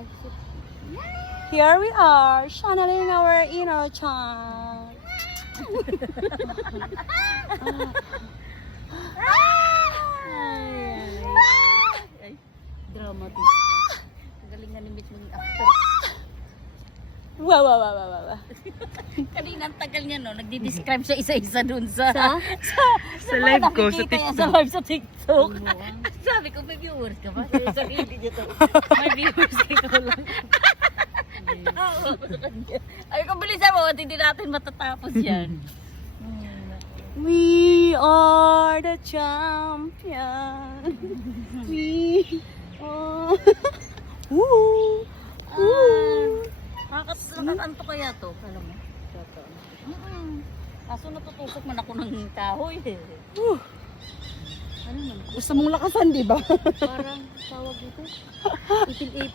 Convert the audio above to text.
Ay, shit. Here we are, channeling our inner child. Ay, dramatic. Galing na ni Mitch maging actor. Wow, wow, wow, wow, wow. Kanina ang tagal niya, no? Nagdi-describe siya isa-isa dun sa Sa live ko, sa TikTok. Sa live sa TikTok. Sabi ko, may viewers ka ba? Sarili niya to. May viewers ka ikaw lang. Ay, kung bilisan mo, hindi natin matatapos yan. We are the champion. We are... Woo! Woo! Nakakanto kaya to, alam mo? Kaso natutusok man ako ng kahoy eh. Ano naman? Gusto mong lakasan, di ba? Parang tawag dito. Ipil-ipil.